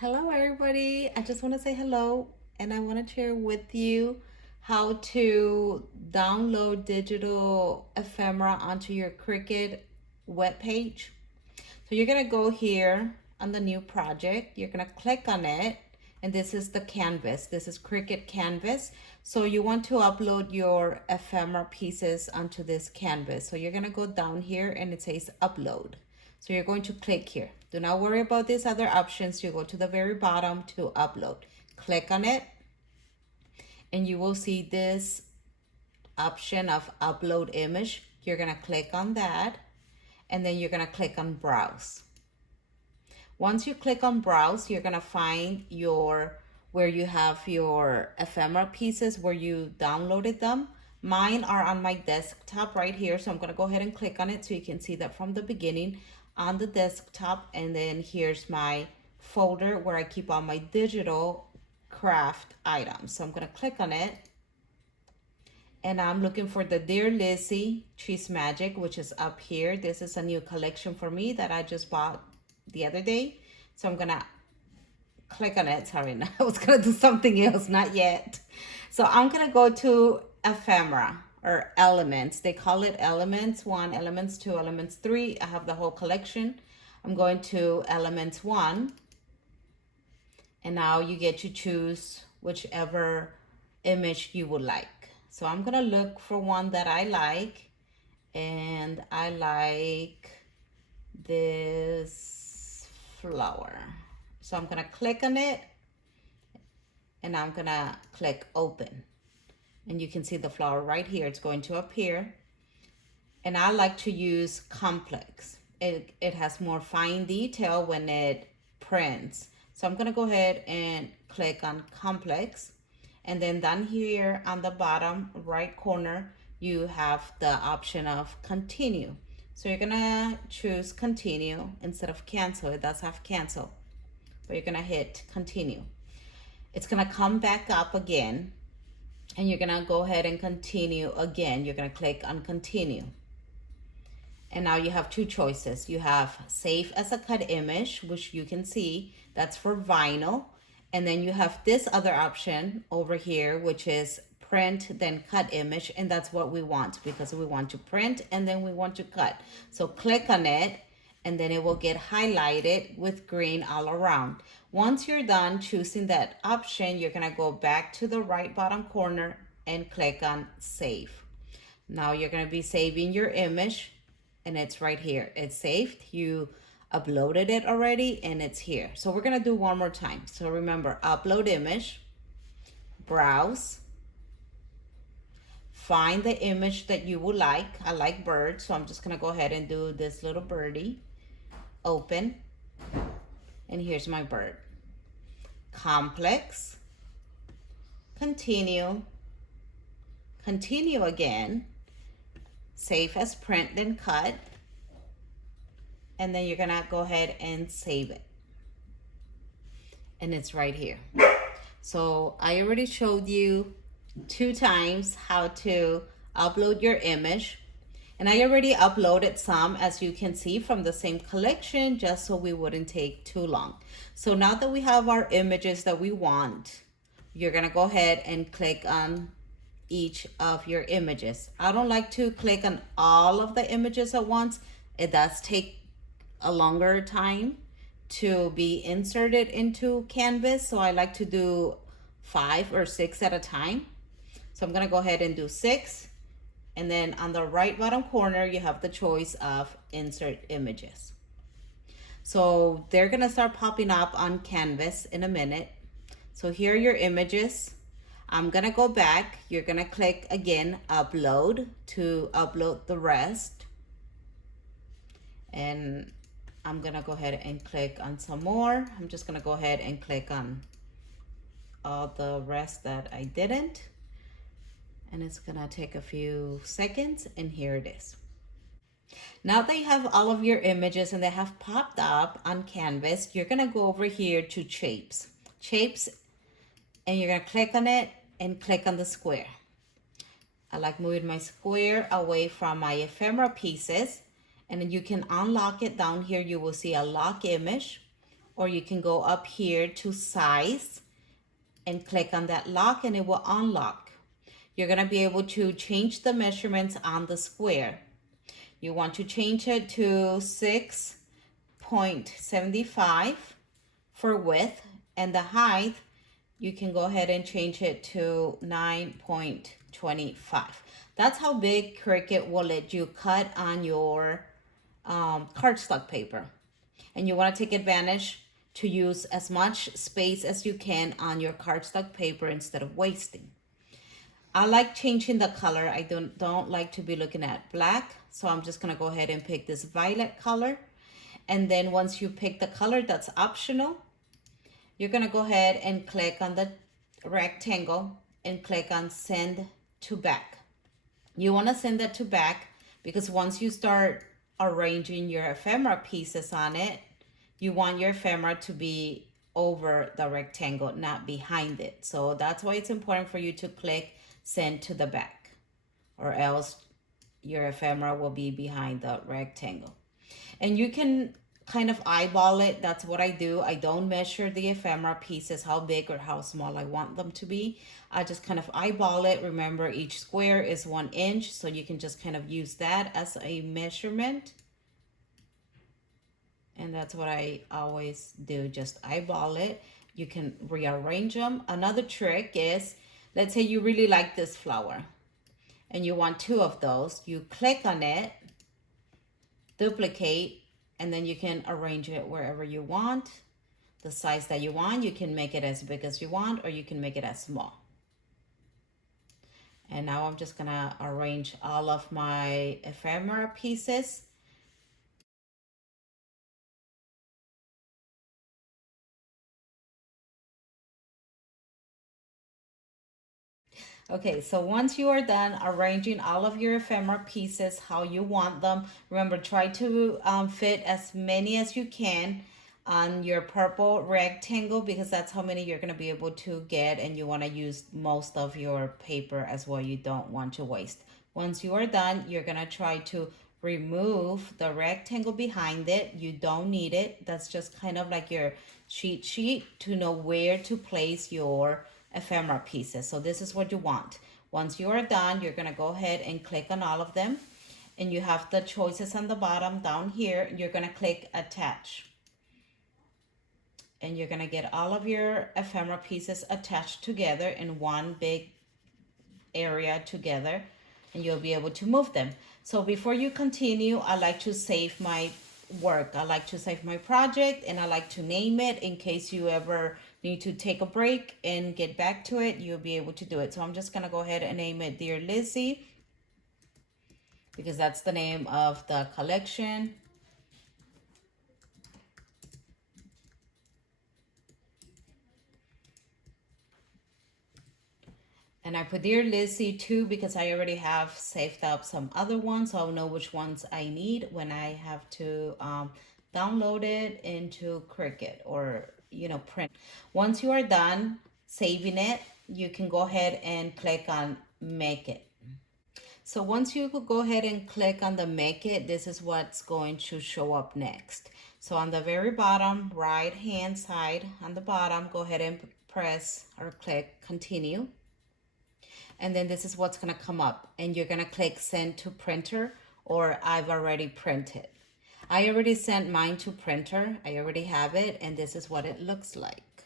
Hello, everybody. I just want to say hello and I want to share with you how to download digital ephemera onto your Cricut webpage. So you're going to go here on the new project. You're going to click on it. And this is the canvas. This is Cricut canvas. So you want to upload your ephemera pieces onto this canvas. So you're going to go down here and it says upload. So you're going to click here. Do not worry about these other options. You go to the very bottom to upload. Click on it and you will see this option of upload image. You're going to click on that and then you're going to click on browse. Once you click on browse, you're going to find where you have your ephemera pieces where you downloaded them. Mine are on my desktop right here. So I'm going to go ahead and click on it so you can see that from the beginning on the desktop. And then here's my folder where I keep all my digital craft items. So I'm going to click on it. And I'm looking for the Dear Lizzie Cheese Magic, which is up here. This is a new collection for me that I just bought the other day. So I'm going to click on it. Sorry, no, I was going to do something else, not yet. So I'm going to go to ephemera or elements. They call it elements 1, elements 2, elements 3. I have the whole collection. I'm going to elements 1. And now you get to choose whichever image you would like. So I'm going to look for one that I like. And I like this flower. So I'm going to click on it. And I'm going to click open. And you can see the flower right here. It's going to appear. And I like to use complex. It has more fine detail when it prints. So I'm going to go ahead and click on complex. And then down here on the bottom right corner, you have the option of continue. So you're going to choose continue instead of cancel. It does have cancel. But you're going to hit continue. It's going to come back up again. And you're going to go ahead and continue again. You're going to click on continue. And now you have two choices. You have save as a cut image, which you can see that's for vinyl. And then you have this other option over here, which is print, then cut image. And that's what we want because we want to print and then we want to cut. So click on it and then it will get highlighted with green all around. Once you're done choosing that option, you're going to go back to the right bottom corner and click on save. Now you're going to be saving your image and it's right here. It's saved. You uploaded it already and it's here. So we're going to do one more time. So remember, upload image, browse, find the image that you would like. I like birds, so I'm just going to go ahead and do this little birdie. Open, and here's my bird. Complex, continue, continue again, save as print, then cut, and then you're gonna go ahead and save it. And it's right here. So I already showed you 2 times how to upload your image. And I already uploaded some, as you can see, from the same collection, just so we wouldn't take too long. So now that we have our images that we want, you're gonna go ahead and click on each of your images. I don't like to click on all of the images at once. It does take a longer time to be inserted into Canvas. So I like to do 5 or 6 at a time. So I'm gonna go ahead and do 6. And then on the right bottom corner, you have the choice of insert images. So they're gonna start popping up on Canvas in a minute. So here are your images. I'm gonna go back. You're gonna click again, upload, to upload the rest. And I'm gonna go ahead and click on some more. I'm just gonna go ahead and click on all the rest that I didn't. And it's gonna take a few seconds, and here it is. Now that you have all of your images and they have popped up on Canvas, you're gonna go over here to shapes, and you're gonna click on it and click on the square. I like moving my square away from my ephemera pieces, and then you can unlock it. Down here you will see a lock image, or you can go up here to size and click on that lock and it will unlock. You're gonna be able to change the measurements on the square. You want to change it to 6.75 for width, and the height, you can go ahead and change it to 9.25. That's how big Cricut will let you cut on your cardstock paper. And you want to take advantage to use as much space as you can on your cardstock paper instead of wasting. I like changing the color. I don't like to be looking at black. So I'm just going to go ahead and pick this violet color. And then once you pick the color, that's optional. You're going to go ahead and click on the rectangle and click on send to back. You want to send that to back because once you start arranging your ephemera pieces on it, you want your ephemera to be over the rectangle, not behind it. So that's why it's important for you to click send to the back, or else your ephemera will be behind the rectangle. And you can kind of eyeball it. That's what I do. I don't measure the ephemera pieces, how big or how small I want them to be. I just kind of eyeball it. Remember, each square is 1 inch, so you can just kind of use that as a measurement. And that's what I always do, just eyeball it. You can rearrange them. Another trick is, let's say you really like this flower and you want 2 of those. You click on it, duplicate, and then you can arrange it wherever you want. The size that you want, you can make it as big as you want, or you can make it as small. And now I'm just gonna arrange all of my ephemera pieces. Okay, so once you are done arranging all of your ephemera pieces how you want them, remember, try to fit as many as you can on your purple rectangle, because that's how many you're going to be able to get, and you want to use most of your paper as well. You don't want to waste. Once you are done, you're going to try to remove the rectangle behind it. You don't need it. That's just kind of like your cheat sheet to know where to place your ephemera pieces. So this is what you want. Once you are done, you're going to go ahead and click on all of them, and you have the choices on the bottom down here. You're going to click attach, and you're going to get all of your ephemera pieces attached together in one big area together, and you'll be able to move them. So before you continue, I like to save my work. I like to save my project, and I like to name it in case you ever need to take a break and get back to it. You'll be able to do it. So I'm just gonna go ahead and name it Dear Lizzie, because that's the name of the collection. And I put Dear Lizzie too because I already have saved up some other ones, so I'll know which ones I need when I have to download it into Cricut, or print. Once you are done saving it, you can go ahead and click on Make It. So once you go ahead and click on the Make It, this is what's going to show up next. So on the very bottom right hand side, on the bottom, go ahead and press or click Continue. And then this is what's going to come up, and you're going to click Send to Printer, or I've already printed. I already sent mine to printer. I already have it, and this is what it looks like.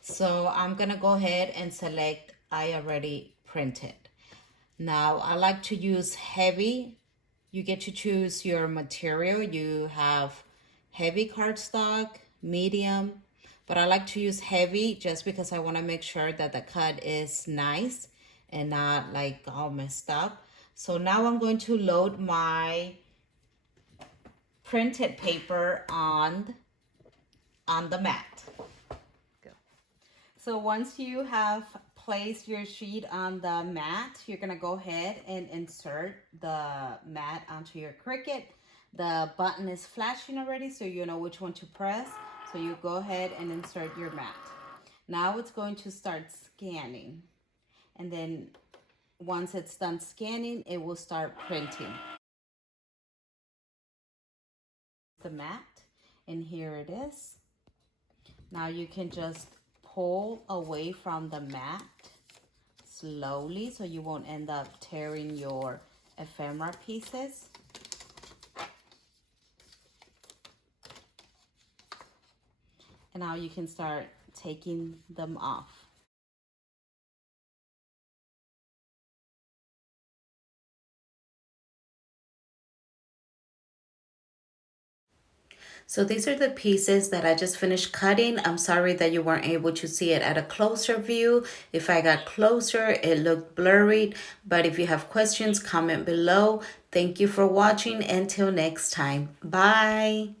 So I'm going to go ahead and select I already printed. Now I like to use heavy. You get to choose your material. You have heavy cardstock, medium, but I like to use heavy just because I want to make sure that the cut is nice and not like all messed up. So now I'm going to load my printed paper on the mat. So once you have placed your sheet on the mat, you're going to go ahead and insert the mat onto your Cricut. The button is flashing already, so you know which one to press. So you go ahead and insert your mat. Now it's going to start scanning. And then once it's done scanning, it will start printing the mat. And here it is. Now you can just pull away from the mat slowly so you won't end up tearing your ephemera pieces. And now you can start taking them off. So these are the pieces that I just finished cutting. I'm sorry that you weren't able to see it at a closer view. If I got closer, it looked blurry. But if you have questions, comment below. Thank you for watching. Until next time. Bye.